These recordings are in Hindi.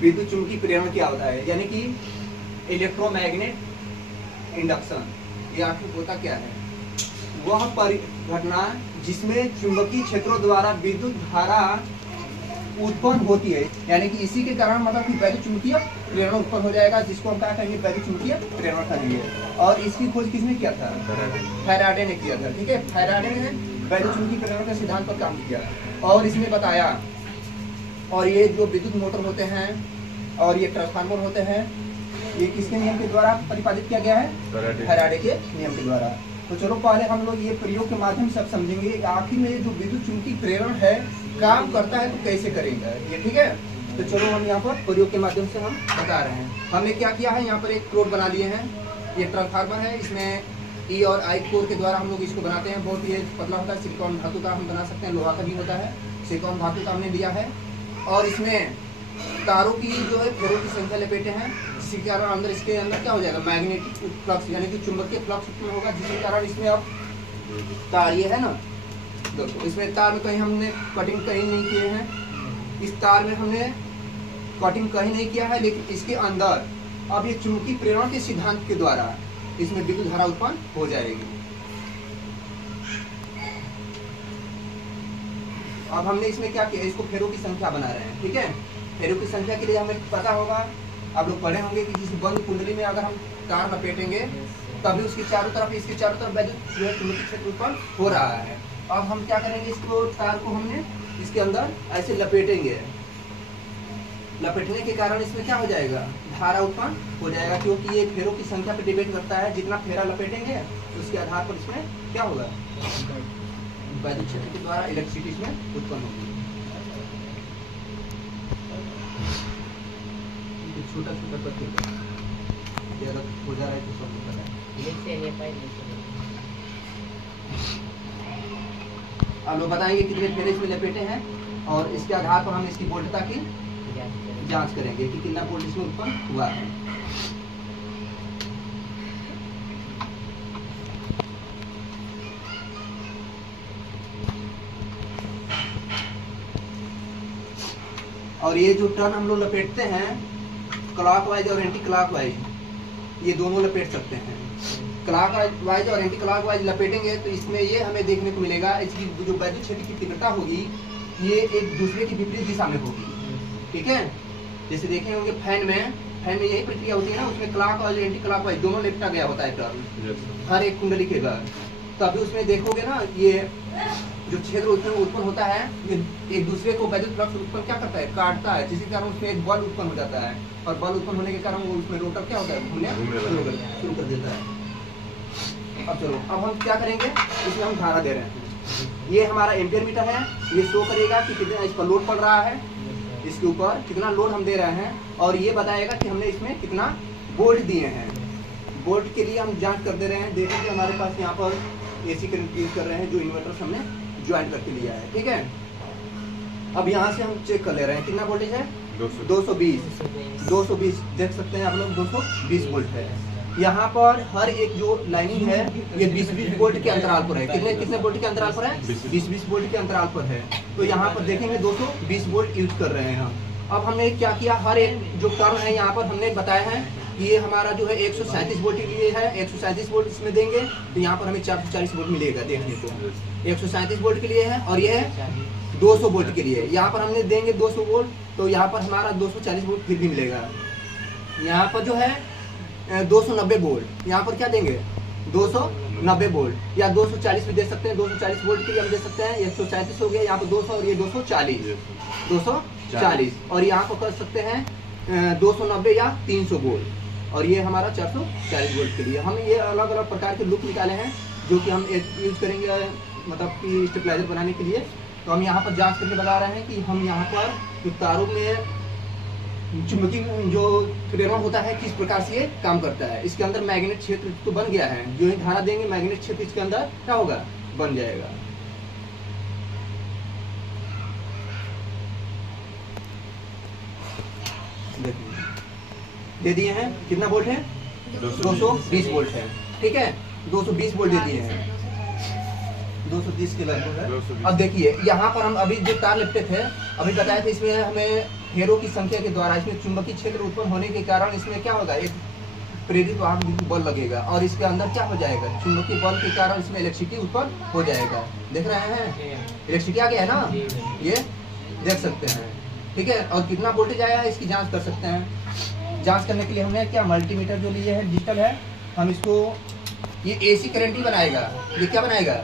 विद्युत चुंबकीय प्रेरण क्या होता है, यानी कि इलेक्ट्रोमैग्नेट इंडक्शन। ये आखिर होता क्या है? वह घटना जिसमें चुंबकीय क्षेत्रों द्वारा विद्युत धारा उत्पन्न होती है, यानी कि इसी के कारण मतलब कि वैद्युत चुंबकीय प्रेरण उत्पन्न हो जाएगा, जिसको हम क्या कहेंगे, वैद्युत चुंबकीय प्रेरण कहेंगे। और इसकी खोज किसने किया था? फैराडे ने किया था। ठीक है, फैराडे ने वैद्युत चुंबकीय प्रेरण के सिद्धांत पर काम किया और इसने बताया। और ये जो विद्युत मोटर होते हैं और ये ट्रांसफार्मर होते हैं, ये किसके नियम के द्वारा प्रतिपादित किया गया है? फैराडे के नियम के द्वारा। तो चलो पहले हम लोग ये प्रयोग के माध्यम से सब समझेंगे आखिर में जो विद्युत चुंबकीय प्रेरण है काम करता है तो कैसे करेगा ये। ठीक है, तो चलो हम यहाँ पर प्रयोग के माध्यम से हम बता रहे हैं। हमने क्या किया है, यहाँ पर एक प्लॉट बना लिए हैं। ये ट्रांसफार्मर है, इसमें ई और आई कोर के द्वारा हम लोग इसको बनाते हैं। बहुत ये पतला होता है, सिलिकॉन धातु का हम बना सकते हैं, लोहा का भी होता है, सिलिकॉन धातु का हमने लिया है। और इसमें तारों की जो है फेरों की संख्या लपेटे हैं, जिसके कारण अंदर इसके अंदर क्या हो जाएगा, मैग्नेटिक फ्लक्स यानी कि चुंबकीय फ्लक्स उत्पन्न होगा, जिसके कारण इसमें अब तार ये है ना, देखो इसमें तार में कहीं हमने कटिंग कहीं नहीं किए हैं, इस तार में हमने कटिंग कहीं नहीं किया है, लेकिन इसके अंदर अब ये चुंबकीय प्रेरण के सिद्धांत के द्वारा इसमें विद्युत धारा उत्पन्न हो जाएगी। अब हमने इसमें क्या किया, इसको फेरों की संख्या बना रहे हैं। ठीक है, फेरों की संख्या के लिए हमें पता होगा, आप लोग पढ़े होंगे कि जिस बंद कुंडली में अगर हम तार लपेटेंगे तभी उसके चारों तरफ, इसके चारों तरफ विद्युत जो है चुंबकीय क्षेत्र उत्पन्न हो रहा है। अब हम क्या करेंगे, इसको तार को हमने इसके अंदर ऐसे लपेटेंगे, लपेटने के कारण इसमें क्या हो जाएगा, धारा उत्पन्न हो जाएगा, क्योंकि ये फेरों की संख्या पर डिपेंड करता है। जितना फेरा लपेटेंगे उसके आधार पर इसमें क्या होगा, विद्युत क्षेत्र के द्वारा इलेक्ट्रिसिटी इसमें उत्पन्न होगी। छोटा छोटा करके ज्यादा हो जा रहा है तो सब पता है। अब लोग बताएंगे कितने फेरे इसमें लपेटे हैं और इसके आधार पर हम इसकी वोल्टता की जांच करेंगे कि कितना वोल्ट इसमें उत्पन्न हुआ है। और ये जो टर्न हम लोग लपेटते हैं क्लॉकवाइज और एंटी क्लॉकवाइज, ये दोनों लपेट सकते हैं। क्लॉकवाइज और एंटी क्लॉकवाइज लपेटेंगे तो इसमें ये हमें देखने को मिलेगा, इसकी जो विद्युत क्षेत्र की तीव्रता होगी ये एक दूसरे की विपरीत दिशा में होगी। ठीक है, जैसे देखे होंगे फैन में यही प्रक्रिया होती है ना, उसमें क्लॉकवाइज एंटी क्लॉकवाइज दोनों लिपटा गया होता है टर्न हर एक कुंडली के बाद। तभी उसमें देखोगे ना, ये जो क्षेत्र उत्पन्न होता है ये एक दूसरे को विद्युत फ्लक्स उत्पन्न क्या करता है, काटता है, जिसके कारण उसमें एक बल उत्पन्न हो जाता है और बल उत्पन्न होने के कारण वो उसमें रोटर क्या होता है, घूमने शुरू कर देता है। अब चलो, अब हम क्या करेंगे, इसमें हम धारा दे रहे हैं। ये हमारा एम्पियर मीटर है, ये शो करेगा कि कितना इस पर लोड पड़ रहा है, इसके ऊपर कितना लोड हम दे रहे हैं, और ये बताएगा कि हमने इसमें कितना वोल्ट दिए हैं। वोल्ट के लिए हम जांच कर दे रहे हैं। देखिए हमारे पास यहाँ पर एसी करंट यूज कर रहे हैं, जो इन्वर्टर हमने ज्वाइन करके लिया है। ठीक है, अब यहाँ से हम चेक कर ले रहे हैं कितना वोल्टेज है, 220 देख सकते हैं आप लोग, 220 वोल्ट है। यहाँ पर हर एक जो लाइनिंग है ये 20-20 वोल्ट के अंतराल पर है। कितने वोल्ट के अंतराल पर है, 20-20 वोल्ट के अंतराल पर है। तो यहाँ पर देखेंगे 220 वोल्ट यूज कर रहे हैं हम। अब हमने क्या किया, हर एक जो टर्म है यहाँ पर हमने बताया है कि ये हमारा जो है 137 वोल्ट के लिए है, 137 वोल्ट इसमें देंगे तो यहाँ पर हमें 440 वोल्ट मिलेगा देखने को। 137 वोल्ट के लिए है, और ये है 200 वोल्ट के लिए, यहाँ पर हमने देंगे 200 वोल्ट तो यहाँ पर हमारा 240 वोल्ट फिर भी मिलेगा। यहाँ पर जो है 290 वोल्ट, यहाँ पर क्या देंगे 290 वोल्ट, या 240 भी दे सकते हैं। 240 वोल्ट के लिए हम दे सकते हैं, 137 हो गया, यहाँ पर 200 और ये 240 और यहाँ पर कर सकते हैं 290 या 300 वोल्ट, और ये हमारा 440 वोल्ट के लिए। हम ये अलग अलग प्रकार के लूप निकाले हैं जो कि हम यूज करेंगे मतलब कि स्टेबलाइजर बनाने के लिए। तो हम यहाँ पर जांच करके बता रहे हैं कि हम यहाँ पर जो तारों में चुंबकीय जो प्रेरण होता है किस प्रकार से ये काम करता है। इसके अंदर मैग्नेट क्षेत्र तो बन गया है, जो ही धारा देंगे मैग्नेट क्षेत्र इसके अंदर क्या होगा, बन जाएगा। दे दिए हैं, कितना वोल्ट है, 220 वोल्ट है। ठीक है, 220 वोल्ट दे दिए हैं, 230 के लगभग है। अब देखिए यहाँ पर हम अभी जो तार लिपटे थे, अभी बताए थे इसमें हमें फेरों की संख्या के द्वारा इसमें चुंबकीय क्षेत्र उत्पन्न होने के कारण इसमें क्या होगा, एक प्रेरित वाहक बल लगेगा और इसके अंदर क्या हो जाएगा, चुंबकीय बल के कारण इसमें इलेक्ट्रिसिटी उत्पन्न हो जाएगा। देख रहे हैं इलेक्ट्रिसिटी आ गया है ना, ये देख सकते हैं। ठीक है, और कितना वोल्टेज आया है इसकी जांच कर सकते हैं। जांच करने के लिए हमने क्या मल्टीमीटर जो लिए है डिजिटल है, हम इसको ये एसी करंट ही बनाएगा। ये क्या बनाएगा,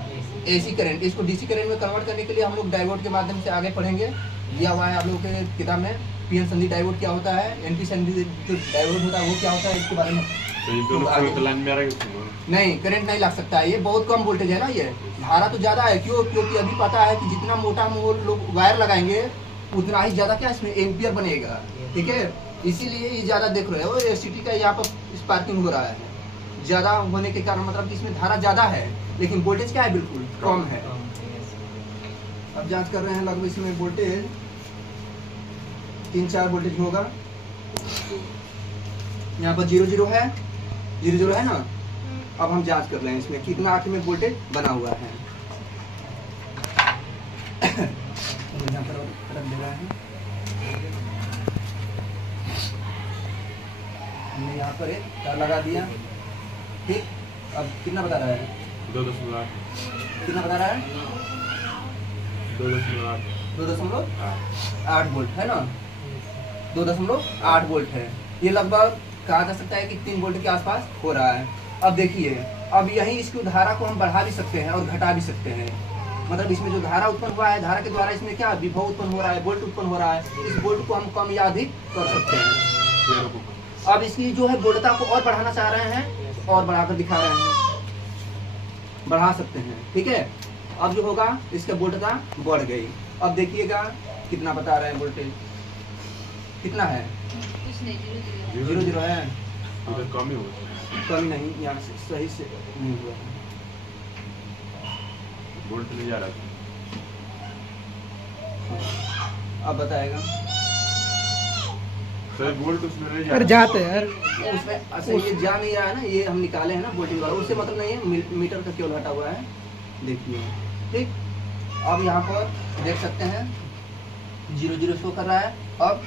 एसी करंट। इसको डीसी करंट में कन्वर्ट करने के लिए हम लोग डायोड के माध्यम से आगे पढ़ेंगे। दिया हुआ है आप लोगों के किताब में पीएन संधि डायोड क्या होता है, एनपी संधि जो डायोड होता है वो क्या होता है, इसके बारे में नहीं, करंट नहीं लग सकता है। ये बहुत कम वोल्टेज है ना, ये धारा तो ज्यादा है। क्यों, क्योंकि अभी पता है कि जितना मोटा हम लोग वायर लगाएंगे उतना ही ज्यादा क्या इसमें एम्पियर बनेगा। ठीक है, इसीलिए ये ज्यादा देख रहे हो, और एसिटी का यहाँ पर स्पार्किंग हो रहा है। ज्यादा होने के कारण मतलब इसमें धारा ज्यादा है लेकिन वोल्टेज क्या है, बिल्कुल कम है। अब जांच कर रहे हैं लगभग इसमें वोल्टेज 3-4 वोल्टेज होगा। यहाँ पर 0-0 है, 0-0 है ना। अब हम जांच कर रहे हैं इसमें कितना आखिर में वोल्टेज बना हुआ है। यहाँ पर रख दे रहा है, हमने यहाँ पर एक तार लगा दिया। ठीक, अब कितना बता रहा है, 2.8 कितना बता रहा है, 2.8 वोल्ट है ना, 2.8 वोल्ट है। ये लगभग कहा जा सकता है कि 3 वोल्ट के आसपास हो रहा है। अब देखिए, अब यही इसकी धारा को हम बढ़ा भी सकते हैं और घटा भी सकते हैं। मतलब इसमें जो धारा उत्पन्न हुआ है, धारा के द्वारा इसमें क्या विभव उत्पन्न हो रहा है, वोल्ट उत्पन्न हो रहा है। इस वोल्ट को हम कम या अधिक कर सकते हैं। अब इसकी जो है वोल्टता को और बढ़ाना चाह रहे हैं और बढ़ाकर दिखा रहे हैं, बढ़ा सकते हैं। ठीक है, अब जो होगा इसका वोल्टता बढ़ गई। अब देखिएगा कितना बता रहे हैं वोल्टेज, कितना है, 0-0 है, कम नहीं, यहाँ से सही से नहीं हुआ है, वोल्ट नहीं जा रहा। अब बताएगा सर, वोल्ट उसमें नहीं पर जाते यार उसमें। अच्छा, ये जा नहीं रहा है ना, ये हम निकाले हैं ना वोल्टेज वाला, उससे मतलब नहीं है, मीटर का केवल हटा हुआ है। देखिए, ठीक, अब यहाँ पर देख सकते हैं 0-0 शो कर रहा है। अब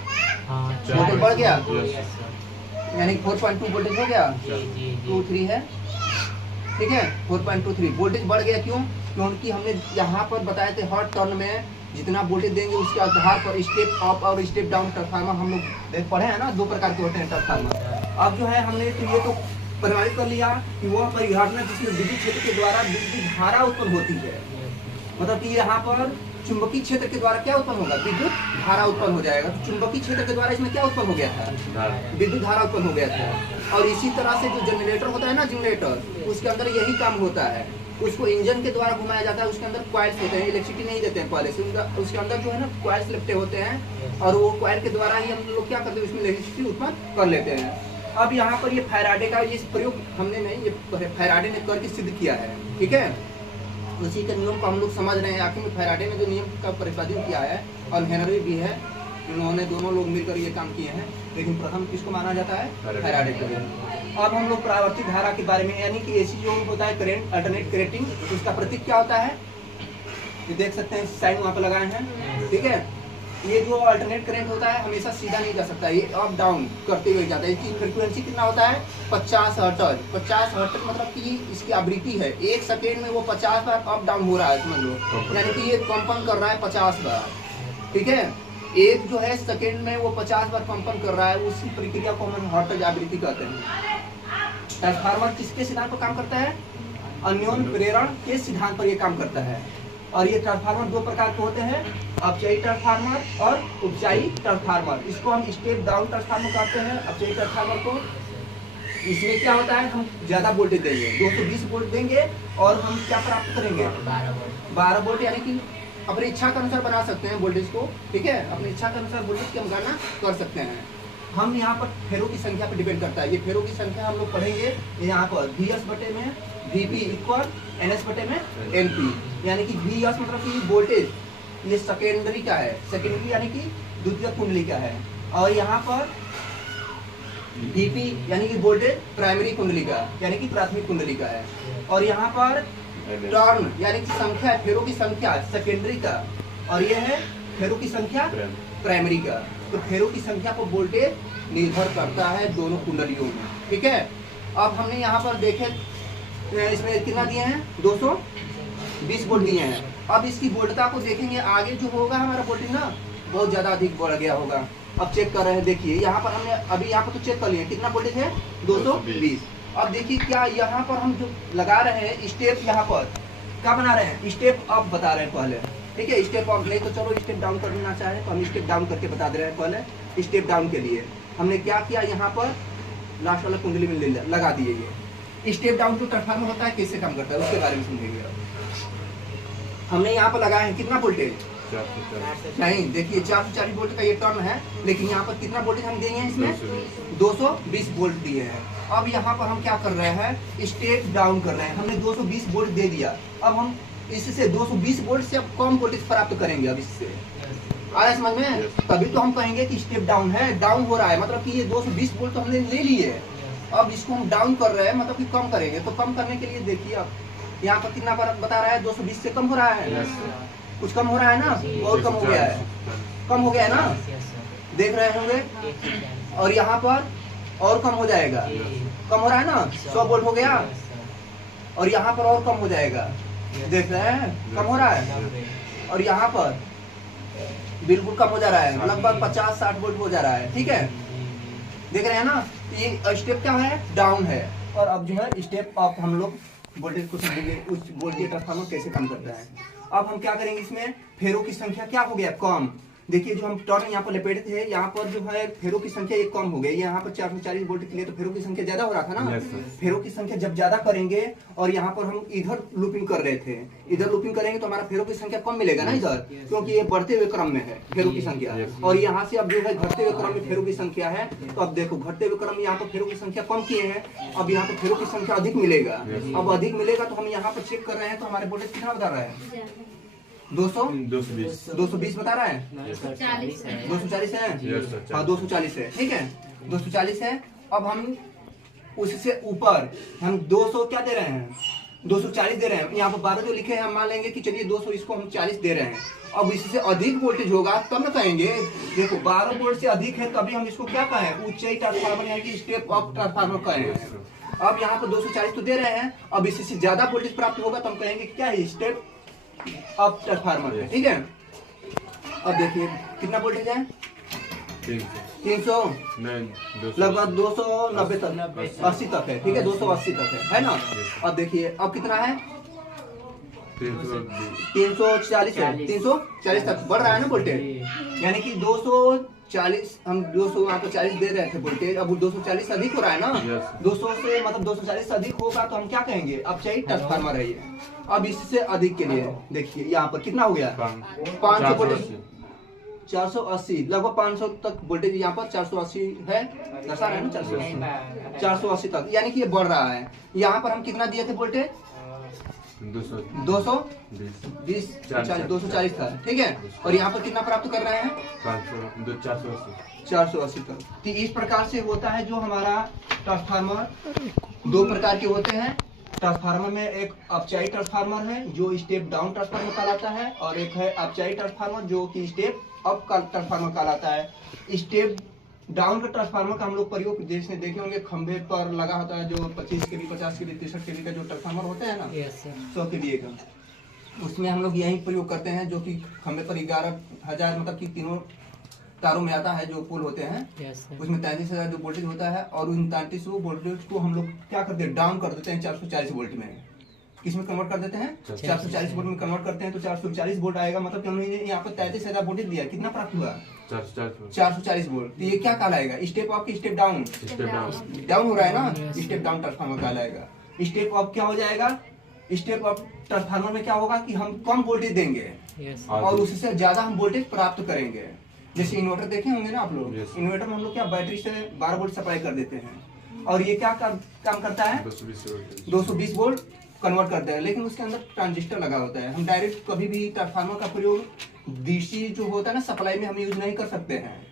वोल्टेज बढ़ गया, यानी 4.2 वोल्टेज हो गया, 23 है। ठीक है, 4.23 वोल्टेज बढ़ गया। क्यों, क्योंकि हमने यहाँ पर बताए थे हर टर्न में जितना वोल्टेज देंगे उसके आधार पर स्टेप अप और स्टेप डाउन ट्रांसफार्मर हम लोग पढ़े हैं ना, 2 प्रकार के होते हैं ट्रांसफार्मर। अब जो है हमने तो ये तो प्रमाणित कर लिया कि वह परिघटना जिसमें विद्युत क्षेत्र के द्वारा विद्युत धारा उत्पन्न होती है। मतलब कि यहाँ पर चुंबकीय क्षेत्र के द्वारा क्या उत्पन्न होगा, विद्युत धारा उत्पन्न हो जाएगा। तो चुंबकीय क्षेत्र के द्वारा इसमें क्या उत्पन्न हो गया था, विद्युत धारा उत्पन्न हो गया था। और इसी तरह से जो जनरेटर होता है ना, जनरेटर, उसके अंदर यही काम होता है। उसको इंजन के द्वारा घुमाया जाता है, उसके अंदर कॉइल्स होते हैं, इलेक्ट्रिसिटी नहीं देते हैं पहले से, उसके अंदर जो है ना कॉइल्स लिपटे होते हैं और वो कॉइल के द्वारा ही हम लोग क्या करते हैं, उसमें इलेक्ट्रिसिटी उत्पन्न कर लेते हैं। अब यहाँ पर ये फैराडे का ये प्रयोग हमने नहीं, ये फैराडे ने करके सिद्ध किया है। ठीक है, उसी के नियम को हम लोग समझ रहे हैं। आखिर में फैराडे ने जो नियम का प्रतिपादन किया है और हेनरी भी है, इन्होंने दोनों लोग मिलकर ये काम किए हैं। लेकिन प्रथम किसको माना जाता है, फैराडे को। अब हम लोग परावर्तित धारा के बारे में, यानी कि एसी जो होता है करंट, अल्टरनेट करंटिंग, उसका प्रतीक क्या होता है, ये देख सकते हैं, साइन वहाँ पे लगाए हैं। ठीक है, ये जो अल्टरनेट करंट होता है हमेशा सीधा नहीं जा सकता, ये अप डाउन करते हुए जाता है। इसकी फ्रीक्वेंसी कितना होता है, 50 हर्ट्ज। 50 हर्ट्ज मतलब कि इसकी आवृत्ति है, 1 सेकेंड में वो 50 बार अप डाउन हो रहा है, समझ लो। यानी कि ये कंपन कर रहा है 50 बार। ठीक है, एक जो है सेकेंड में वो 50 बार कंपन कर रहा है, उसी प्रक्रिया को हम हर्ट्ज आवृत्ति कहते हैं। ट्रांसफार्मर किसके सिद्धांत पर काम करता है, अन्योन प्रेरण के सिद्धांत पर ये काम करता है। और ये ट्रांसफार्मर 2 प्रकार के होते हैं, अपचयी ट्रांसफार्मर और उपचायी ट्रांसफार्मर। इसको हम स्टेप डाउन ट्रांसफार्मर कहते हैं, अपचयी ट्रांसफार्मर को। इसमें क्या होता है, हम ज्यादा वोल्टेज देंगे, 220 वोल्ट देंगे और हम क्या प्राप्त करेंगे, 12 वोल्ट, यानी कि अपनी इच्छा के अनुसार बना सकते हैं वोल्टेज को। ठीक है, अपनी इच्छा के अनुसार वोल्टेज की हम गणना कर सकते हैं। हम यहाँ पर फेरों की संख्या पर डिपेंड करता है। ये फेरों की संख्या हम लोग पढ़ेंगे यहाँ पर VS बटे में VP इक्वल NS बटे में NP, यानी कि VS मतलब कि वोल्टेज ये सेकेंडरी का है, सेकेंडरी यानी कि द्वितीयक कुंडली का है। और यहाँ पर VP यानी कि वोल्टेज प्राइमरी कुंडली का, यानी कि प्राथमिक कुंडली का है। और यहाँ पर टर्न यानी कि संख्या, फेरों की संख्या सेकेंडरी का, और ये है फेरों की संख्या प्राइमरी का। तो फेरों की संख्या पर वोल्टेज निर्भर करता है दोनों कुंडलियों में। ठीक है, अब हमने यहाँ पर देखे इसमें कितना दिए हैं, 220 वोल्ट दिए हैं। अब इसकी वोल्टता को देखेंगे, आगे जो होगा हमारा वोल्टेज ना बहुत ज्यादा अधिक बढ़ गया होगा। अब चेक कर रहे हैं, देखिए यहाँ पर हमने अभी यहाँ पर तो चेक कर लिए कितना वोल्टेज है, 220। अब देखिए क्या यहाँ पर हम जो लगा रहे हैं स्टेप, यहाँ पर क्या बना रहे हैं, स्टेप अप बता रहे हैं पहले। ठीक है, स्टेप अप नहीं तो चलो स्टेप डाउन करना चाहे तो हम स्टेप डाउन करके बता दे रहे हैं। पहले स्टेप डाउन के लिए हमने क्या किया, यहाँ पर लास्ट वाला कुंडली में लगा दिए। ये स्टेप डाउन जो ट्रांसफार्मर होता है किससे काम करता है उसके बारे में समझेंगे। हमने यहाँ पर लगाया है कितना वोल्टेज, नहीं देखिए 440 वोल्ट का ये टर्म है, लेकिन यहाँ पर कितना वोल्टेज हम देंगे, इसमें 220 वोल्ट दिए हैं। अब यहाँ पर हम क्या कर रहे हैं, स्टेप डाउन कर रहे हैं। हमने 220 वोल्ट दे दिया, अब हम इससे 220 वोल्ट से अब कम वोल्टेज प्राप्त करेंगे। अब इससे आया समझ में, तभी तो हम कहेंगे कि स्टेप डाउन है, डाउन हो रहा है, मतलब कि ये 220 वोल्ट तो हमने ले लिए, अब इसको हम डाउन कर रहे हैं, मतलब कि कम करेंगे। तो कम करने के लिए देखिए अब यहाँ पर कितना बता रहा है, 220 से कम हो रहा है, कुछ कम हो रहा है ना, बहुत कम हो गया है, कम हो गया है ना, देख रहे होंगे। और यहाँ पर और कम हो जाएगा, कम हो रहा है ना, 100 वोल्ट हो गया, और यहाँ पर और कम हो जाएगा, देख रहे हैं कम हो रहा है। और यहाँ पर बिल्कुल कम हो जा रहा है, लगभग 50-60 वोल्ट हो जा रहा है। ठीक है, देख रहे हैं ना, ये स्टेप क्या है, डाउन है। और अब जो है स्टेप अप हम लोग वोल्टेज को समझेंगे, उस वोल्टेज ट्रांसफार्मर कैसे काम करता है। अब हम क्या करेंगे, इसमें फेरों की संख्या क्या हो गया, कम। देखिए जो हम टर्न यहाँ पर लपेटे थे, यहाँ पर जो है फेरों की संख्या एक कम हो गई। यहाँ पर 440 वोल्ट के लिए तो फेरों की संख्या ज्यादा हो रहा था ना। फेरों की संख्या जब ज्यादा करेंगे, और यहाँ पर हम इधर लूपिंग कर रहे थे, इधर लूपिंग करेंगे तो हमारा फेरों की संख्या कम मिलेगा ना इधर, क्योंकि ये बढ़ते हुए क्रम में है फेरों की संख्या। और यहाँ से अब जो है घटते हुए क्रम में फेरों की संख्या है, तो अब देखो घटते हुए क्रम में यहाँ पर फेरों की संख्या कम किए हैं, अब यहाँ पर फेरों की संख्या अधिक मिलेगा। अब अधिक मिलेगा तो हम यहाँ पर चेक कर रहे हैं, तो हमारे वोल्टेज कितना बता रहा है, 220 बता रहा है, 240 है, हाँ 240 है। ठीक है, 240 है। अब हम उससे ऊपर हम 200 क्या दे रहे हैं, 240 दे रहे हैं। यहाँ पर 12 जो लिखे हैं हम मान लेंगे कि चलिए 200, इसको हम 40 दे रहे हैं। अब इससे अधिक वोल्टेज होगा तब ना कहेंगे, देखो 12 वोल्ट से अधिक है तभी हम इसको क्या कहें, उच्च ट्रांसफार्मर यानी कि स्टेप अप ट्रांसफार्मर कहें। अब यहाँ पर 240 तो दे रहे हैं, अब इससे ज्यादा वोल्टेज प्राप्त होगा तो हम कहेंगे क्या है, स्टेप अप ट्रांसफार्मर है। ठीक है, अब देखिए कितना वोल्टेज है, 300 लगभग 290 तक, 80 तक है। ठीक है, 280 तक है ना। अब देखिए अब कितना है, 340 है, 340 तक बढ़ रहा है ना वोल्टेज, यानी कि 240 हम 200 यहाँ पर 40 दे रहे थे वोल्टेज, अब 240 अधिक हो रहा है ना। 200 से मतलब 240 से अधिक होगा तो हम क्या कहेंगे, अब चाहिए ट्रांसफार्मर है ये। अब इससे अधिक के लिए देखिए यहाँ पर कितना हो गया, 500 वोल्टेज, 480 लगभग 500 तक वोल्टेज यहाँ पर 480 है, दर्शा रहे हैं ना 480 तक, यानी कि ये बढ़ रहा है। यहाँ पर हम कितना दिए थे वोल्टेज, 240 था। ठीक है, और यहाँ पर कितना प्राप्त कर रहे हैं, 480 तक। तो इस प्रकार से होता है जो हमारा ट्रांसफार्मर, दो प्रकार के होते हैं ट्रांसफार्मर में। एक अपचाई ट्रांसफार्मर है जो स्टेप डाउन ट्रांसफार्मर कहलाता है, और एक है अपचाई ट्रांसफार्मर जो कि स्टेप अप ट्रांसफार्मर कहलाता है। स्टेप डाउन का ट्रांसफार्मर का हम लोग प्रयोग जैसे देखे होंगे, खंभे पर लगा होता है जो 25 के लिए 50 के लिए 63 के लिए का जो ट्रांसफार्मर होता है ना, 100 के लिए का, उसमें हम लोग यही प्रयोग करते हैं, जो कि खंभे पर 11,000 मतलब कि तीनों तारों में आता है जो पोल होते हैं, उसमें 33,000 जो वोल्टेज होता है, और उन 3300 वोल्टेज को हम लोग क्या करते हैं, डाउन कर देते हैं 440 वोल्ट में। किसमें कन्वर्ट कर देते हैं, 440 वोल्ट में कन्वर्ट करते हैं, तो 440 वोल्ट आएगा। मतलब कि हमने यहाँ पर 33,000 वोल्टेज दिया, कितना प्राप्त हुआ, 440 वोल्ट। तो ये क्या कहलाएगा, स्टेप अप की स्टेप डाउन, डाउन हो रहा है ना, स्टेप डाउन ट्रांसफार्मर कहलाएगा। स्टेप अप क्या हो जाएगा, स्टेप अप ट्रांसफार्मर में क्या होगा कि हम कम वोल्टेज देंगे और उससे ज्यादा हम वोल्टेज प्राप्त करेंगे। जैसे इन्वर्टर देखे होंगे ना आप लोग, इन्वर्टर में हम लोग क्या बैटरी से 12 वोल्ट सप्लाई कर देते हैं, और ये क्या काम करता है, 220 वोल्ट कन्वर्ट करता है, लेकिन उसके अंदर ट्रांजिस्टर लगा होता है। हम डायरेक्ट कभी भी ट्रांसफार्मर का प्रयोग डीसी जो होता है ना सप्लाई में हम यूज नहीं कर सकते हैं,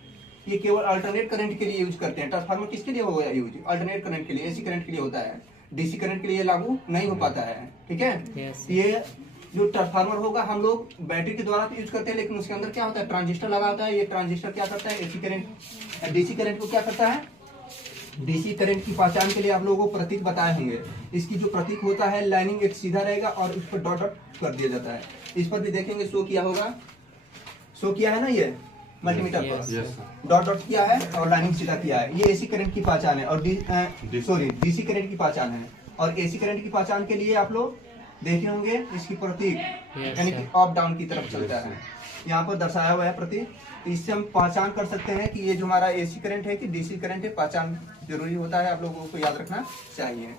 ये केवल अल्टरनेट करंट के लिए यूज करते हैं। ट्रांसफार्मर किसके लिए होगा यूज, अल्टरनेट करंट के लिए, एसी करंट के लिए होता है, डीसी करंट के लिए लागू नहीं हो पाता है। ठीक है, ये जो ट्रांसफार्मर होगा हम लोग बैटरी के द्वारा तो यूज करते हैं, लेकिन उसके अंदर क्या होता है, ट्रांजिस्टर लगा होता है। ये ट्रांजिस्टर क्या करता है, एसी करंट डीसी करंट को क्या करता है, डीसी करंट की पहचान के लिए आप लोगों को प्रतीक बताए होंगे। इसकी जो प्रतीक होता है, लाइनिंग एक सीधा रहेगा और उस पर डॉट डॉट कर दिया जाता है। इस पर भी देखेंगे शो किया होगा, शो किया है ना, ये मल्टीमीटर पर यस डॉट डॉट किया है और लाइनिंग सीधा किया है। ये एसी करंट की पहचान है और डीसी करंट की पहचान है। और एसी करंट की पहचान के लिए आप लोग देखे होंगे इसकी प्रतीक यानी कि अप डाउन की तरफ चलता है, यहाँ पर दर्शाया हुआ है प्रतीक। इससे हम पहचान कर सकते हैं कि ये जो हमारा एसी करंट है कि डीसी करंट है, पहचान जरूरी होता है, आप लोगों को याद रखना चाहिए।